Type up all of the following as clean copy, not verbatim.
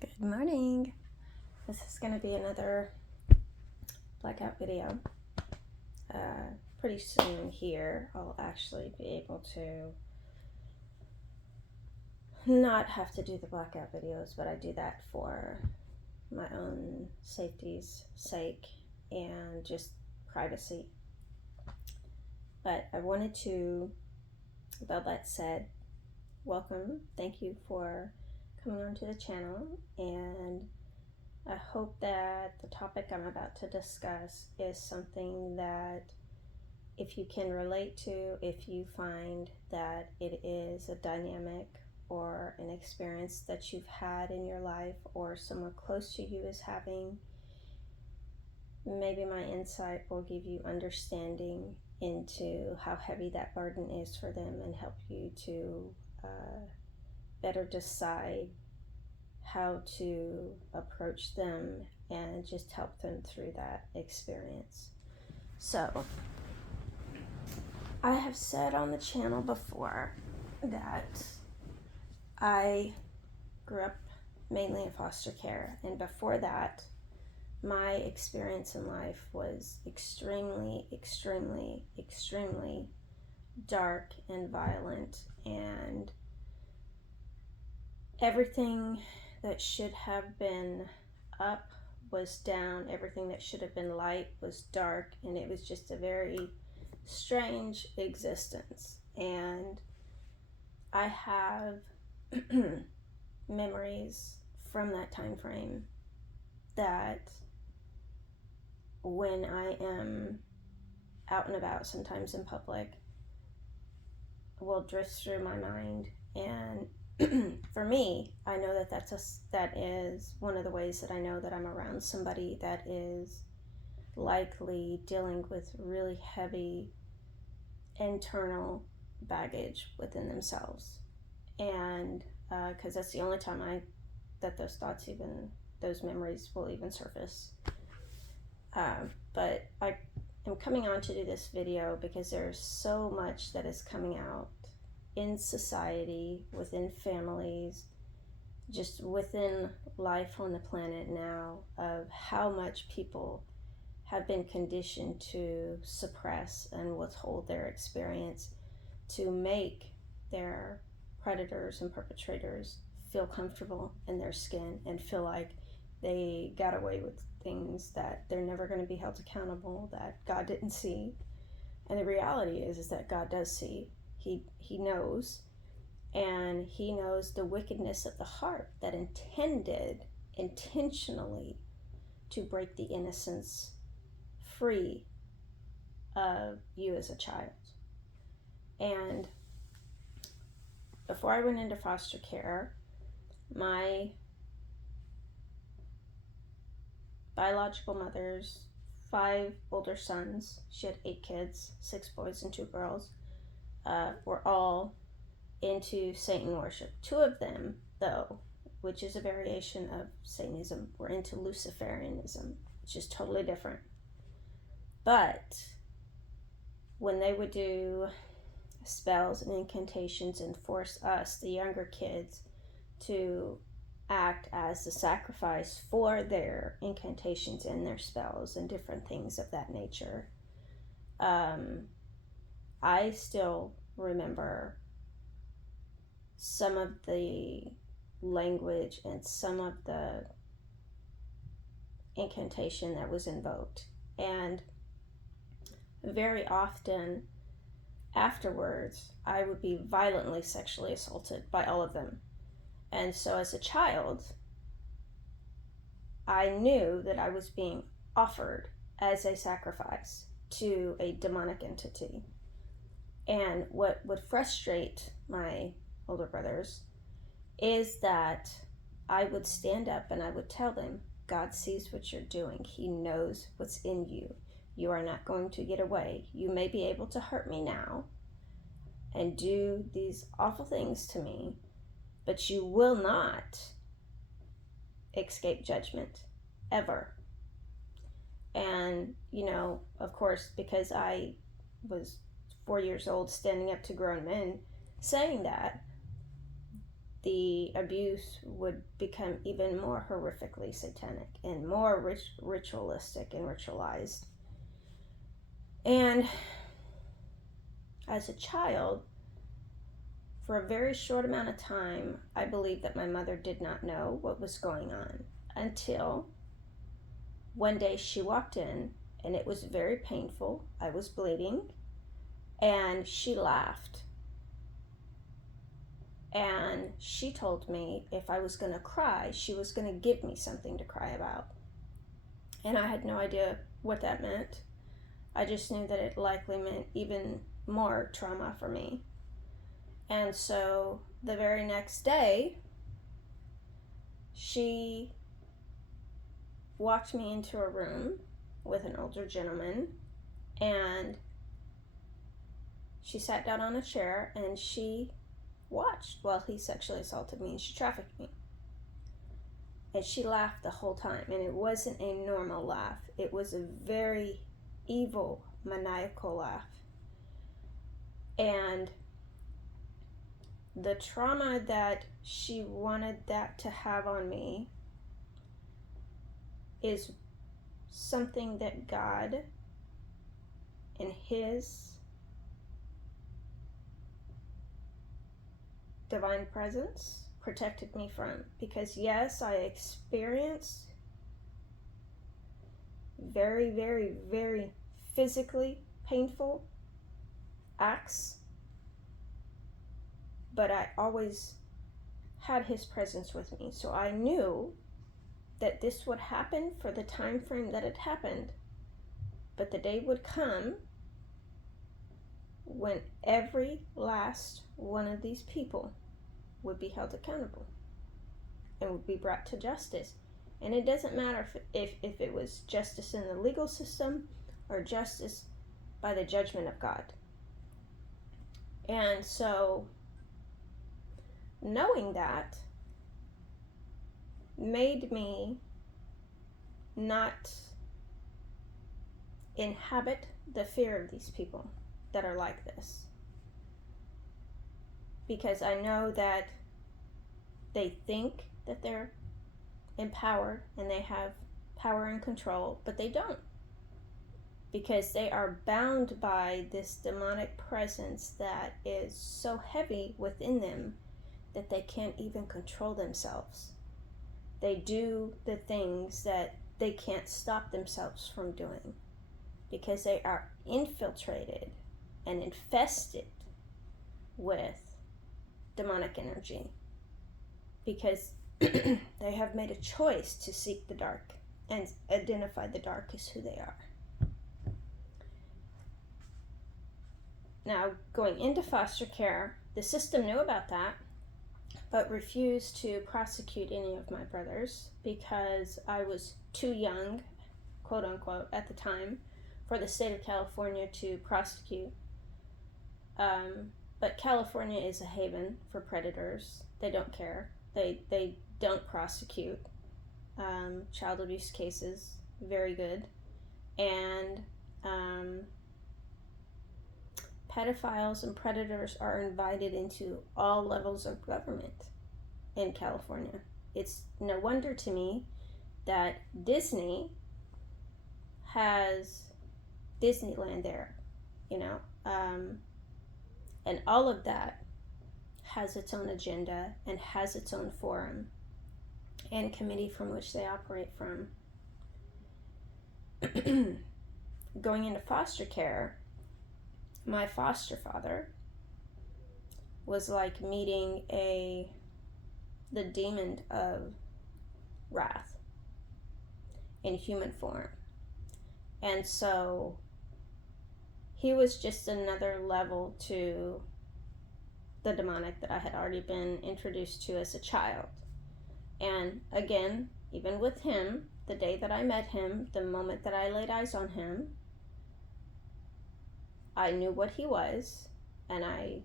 Good morning. This is going to be another blackout video. Pretty soon here, I'll actually be able to not have to do the blackout videos, but I do that for my own safety's sake and just privacy. But I wanted to, with all that said, welcome. Thank you for coming onto the channel, and I hope that the topic I'm about to discuss is something that if you can relate to, if you find that it is a dynamic or an experience that you've had in your life or someone close to you is having, maybe my insight will give you understanding into how heavy that burden is for them and help you to better decide how to approach them and just help them through that experience. So, I have said on the channel before that I grew up mainly in foster care, and before that, my experience in life was extremely, extremely, extremely dark and violent, and everything that should have been up was down, everything that should have been light was dark, and it was just a very strange existence. And I have memories from that time frame that when I am out and about, sometimes in public, will drift through my mind. And for me, I know that that is one of the ways that I know that I'm around somebody that is likely dealing with really heavy internal baggage within themselves. And because that's the only time that those memories will even surface. But I am coming on to do this video because there's so much that is coming out in society, within families, just within life on the planet now, of how much people have been conditioned to suppress and withhold their experience to make their predators and perpetrators feel comfortable in their skin and feel like they got away with things, that they're never going to be held accountable, that God didn't see. And the reality is that God does see. He knows, and he knows the wickedness of the heart that intended intentionally to break the innocence free of you as a child. And before I went into foster care, my biological mother's 5 older sons, she had 8 kids, 6 boys and 2 girls, were all into Satan worship. 2 of them, though, which is a variation of Satanism, were into Luciferianism, which is totally different. But when they would do spells and incantations and force us, the younger kids, to act as the sacrifice for their incantations and their spells and different things of that nature, I still remember some of the language and some of the incantation that was invoked. And very often afterwards, I would be violently sexually assaulted by all of them. And so as a child, I knew that I was being offered as a sacrifice to a demonic entity. And what would frustrate my older brothers is that I would stand up and I would tell them, God sees what you're doing. He knows what's in you. You are not going to get away. You may be able to hurt me now and do these awful things to me, but you will not escape judgment, ever. And, of course, because I was 4 years old standing up to grown men saying that, the abuse would become even more horrifically satanic and more ritualistic and ritualized. And as a child, for a very short amount of time, I believed that my mother did not know what was going on until one day she walked in, and it was very painful. I was bleeding, and she laughed. And she told me if I was going to cry, she was going to give me something to cry about. And I had no idea what that meant. I just knew that it likely meant even more trauma for me. And so the very next day, she walked me into a room with an older gentleman, and she sat down on a chair and she watched while he sexually assaulted me and she trafficked me. And she laughed the whole time, and it wasn't a normal laugh. It was a very evil, maniacal laugh. And the trauma that she wanted that to have on me is something that God, in His divine presence, protected me from. Because yes, I experienced very, very, very physically painful acts, but I always had His presence with me. So I knew that this would happen for the time frame that it happened, but the day would come when every last one of these people would be held accountable and would be brought to justice. And it doesn't matter if it was justice in the legal system or justice by the judgment of God. And so knowing that made me not inhabit the fear of these people that are like this. Because I know that they think that they're empowered and they have power and control, but they don't. Because they are bound by this demonic presence that is so heavy within them that they can't even control themselves. They do the things that they can't stop themselves from doing because they are infiltrated and infested with demonic energy, because they have made a choice to seek the dark and identify the dark as who they are. Now, going into foster care, the system knew about that, but refused to prosecute any of my brothers because I was too young, quote unquote, at the time, for the state of California to prosecute. But California is a haven for predators. They don't care. They don't prosecute child abuse cases. Very good. And pedophiles and predators are invited into all levels of government in California. It's no wonder to me that Disney has Disneyland there, and all of that has its own agenda and has its own forum and committee from which they operate from. Going into foster care, my foster father was like meeting the demon of wrath in human form. And so he was just another level to the demonic that I had already been introduced to as a child. And again, even with him, the day that I met him, the moment that I laid eyes on him, I knew what he was, and I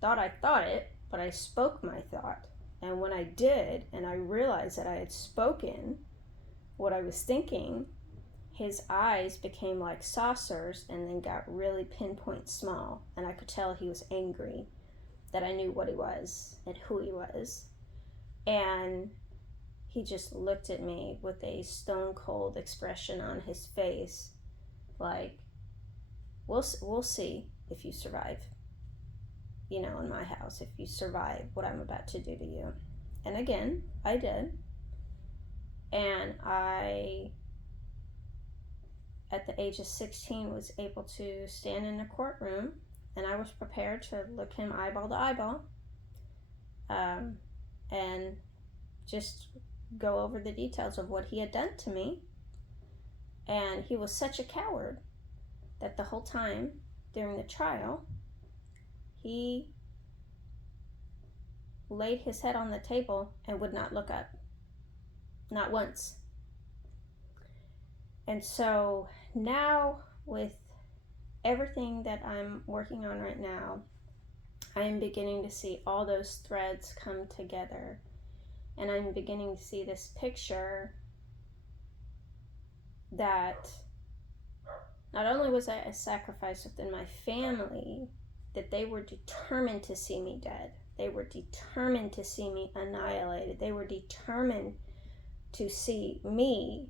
thought it, but I spoke my thought. And when I did, and I realized that I had spoken what I was thinking, his eyes became like saucers and then got really pinpoint small, and I could tell he was angry that I knew what he was and who he was. And he just looked at me with a stone cold expression on his face, like, we'll see if you survive, in my house, if you survive what I'm about to do to you. And again, I did. And I, at the age of 16, was able to stand in a courtroom, and I was prepared to look him eyeball to eyeball, and just go over the details of what he had done to me. And he was such a coward that the whole time during the trial, he laid his head on the table and would not look up. Not once. And so now, with everything that I'm working on right now, I am beginning to see all those threads come together. And I'm beginning to see this picture that not only was I a sacrifice within my family, that they were determined to see me dead. They were determined to see me annihilated. They were determined to see me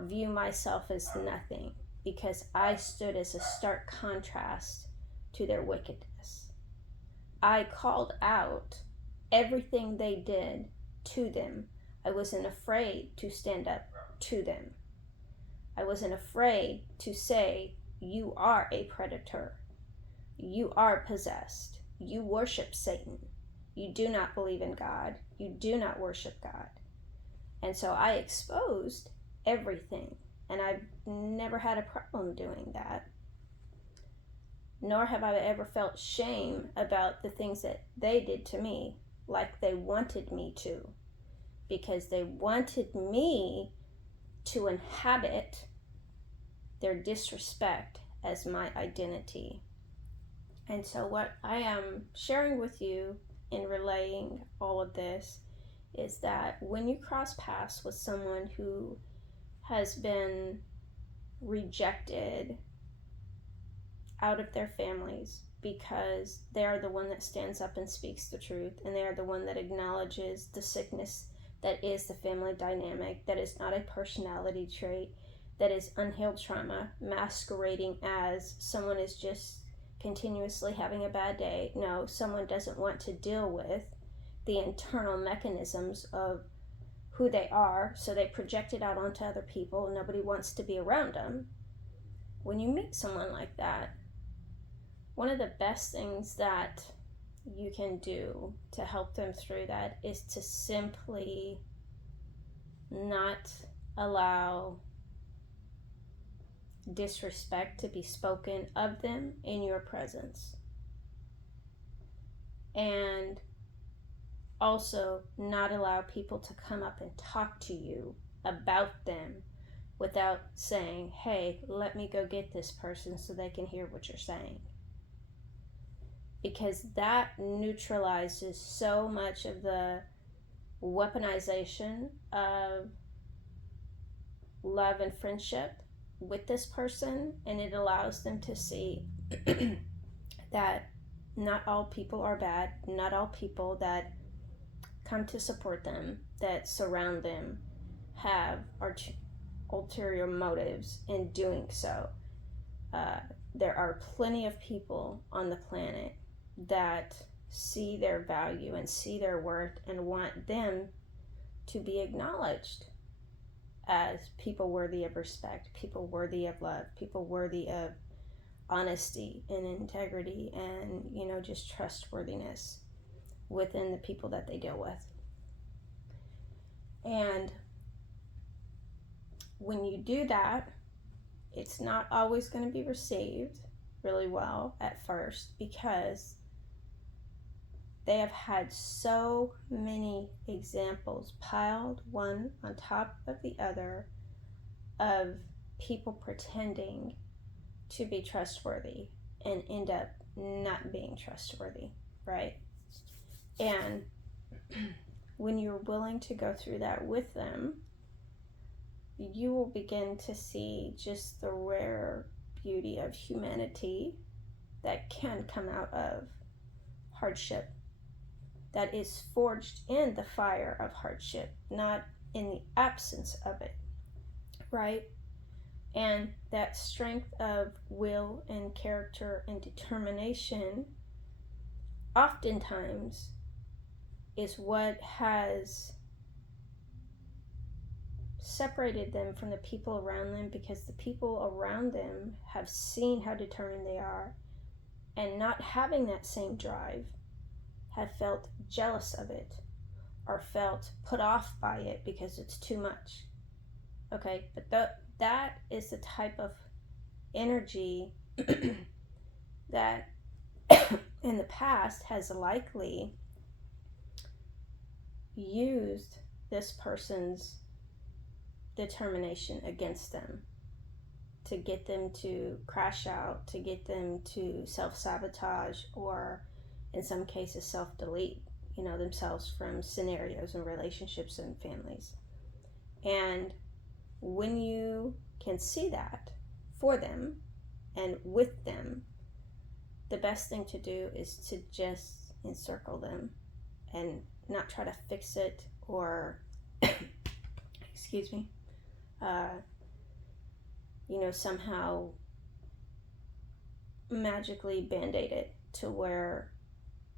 view myself as nothing, because I stood as a stark contrast to their wickedness. I called out everything they did to them. I wasn't afraid to stand up to them. I wasn't afraid to say, you are a predator. You are possessed. You worship Satan. You do not believe in God. You do not worship God. And so I exposed everything. And I've never had a problem doing that. Nor have I ever felt shame about the things that they did to me, like they wanted me to. Because they wanted me to inhabit their disrespect as my identity. And so what I am sharing with you in relaying all of this is that when you cross paths with someone who has been rejected out of their families because they are the one that stands up and speaks the truth, and they are the one that acknowledges the sickness that is the family dynamic, that is not a personality trait, that is unhealed trauma masquerading as someone is just continuously having a bad day. No, someone doesn't want to deal with the internal mechanisms of who they are, so they project it out onto other people. Nobody wants to be around them. When you meet someone like that, one of the best things that you can do to help them through that is to simply not allow disrespect to be spoken of them in your presence. And also not allow people to come up and talk to you about them without saying, hey, let me go get this person so they can hear what you're saying. Because that neutralizes so much of the weaponization of love and friendship with this person, and it allows them to see that not all people are bad, not all people that come to support them, that surround them, have ulterior motives in doing so. There are plenty of people on the planet that see their value and see their worth and want them to be acknowledged as people worthy of respect, people worthy of love, people worthy of honesty and integrity and, just trustworthiness within the people that they deal with. And when you do that, it's not always going to be received really well at first, because they have had so many examples piled one on top of the other of people pretending to be trustworthy and end up not being trustworthy, right? And when you're willing to go through that with them, you will begin to see just the rare beauty of humanity that can come out of hardship, that is forged in the fire of hardship, not in the absence of it, right? And that strength of will and character and determination oftentimes is what has separated them from the people around them, because the people around them have seen how determined they are, and not having that same drive have felt jealous of it or felt put off by it because it's too much. Okay, but that is the type of energy that in the past has likely used this person's determination against them, to get them to crash out, to get them to self-sabotage, or in some cases self-delete, themselves from scenarios and relationships and families. And when you can see that for them and with them, the best thing to do is to just encircle them and not try to fix it or excuse me, somehow magically band-aid it to where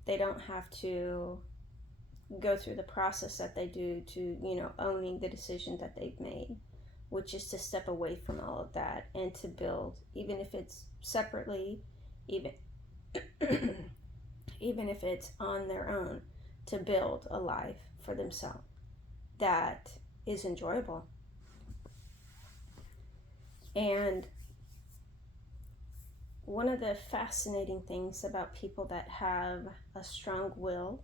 they don't have to go through the process that they do to, owning the decision that they've made, which is to step away from all of that and to build, even if it's separately, even even if it's on their own, to build a life for themselves that is enjoyable. And one of the fascinating things about people that have a strong will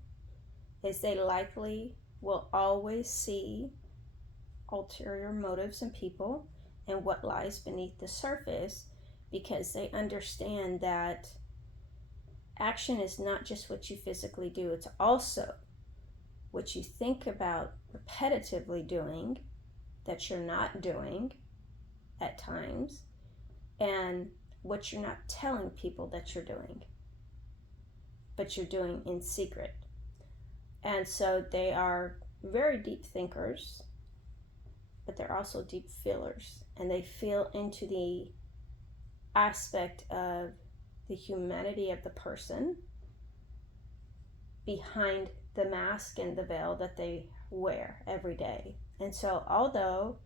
is they likely will always see ulterior motives in people and what lies beneath the surface, because they understand that action is not just what you physically do, it's also what you think about repetitively doing that you're not doing at times, and what you're not telling people that you're doing, but you're doing in secret. And so they are very deep thinkers, but they're also deep feelers, and they feel into the aspect of the humanity of the person behind the mask and the veil that they wear every day. And so although,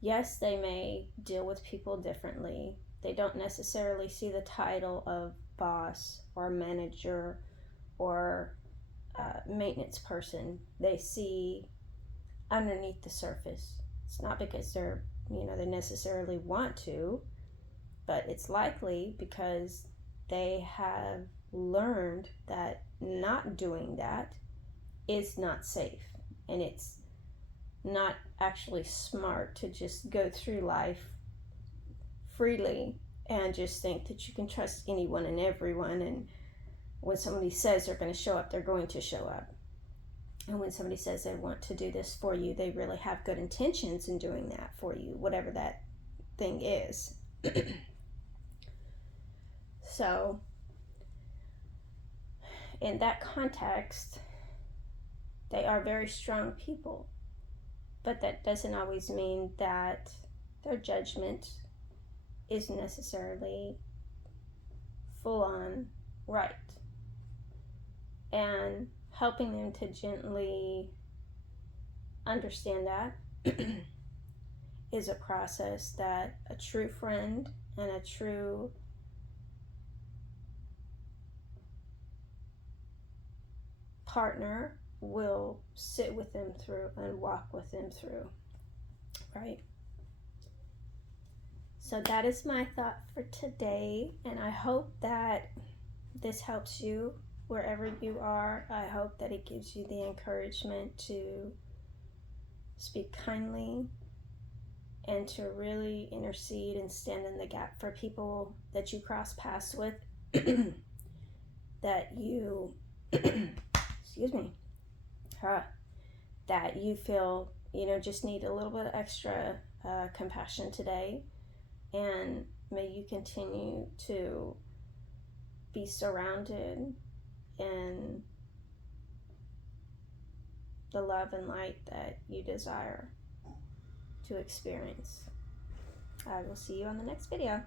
yes, they may deal with people differently, they don't necessarily see the title of boss or manager or maintenance person. They see underneath the surface. It's not because they necessarily want to, but it's likely because they have learned that not doing that is not safe, and it's not actually smart to just go through life freely and just think that you can trust anyone and everyone, and when somebody says they're going to show up, they're going to show up. And when somebody says they want to do this for you, they really have good intentions in doing that for you, whatever that thing is. So in that context, they are very strong people, but that doesn't always mean that their judgment is necessarily full on right. And helping them to gently understand that is a process that a true friend and a true partner will sit with them through and walk with them through, right? So that is my thought for today, and I hope that this helps you wherever you are. I hope that it gives you the encouragement to speak kindly and to really intercede and stand in the gap for people that you cross paths with, that you excuse me, that you feel just need a little bit of extra compassion today. And may you continue to be surrounded in the love and light that you desire to experience. I will see you on the next video.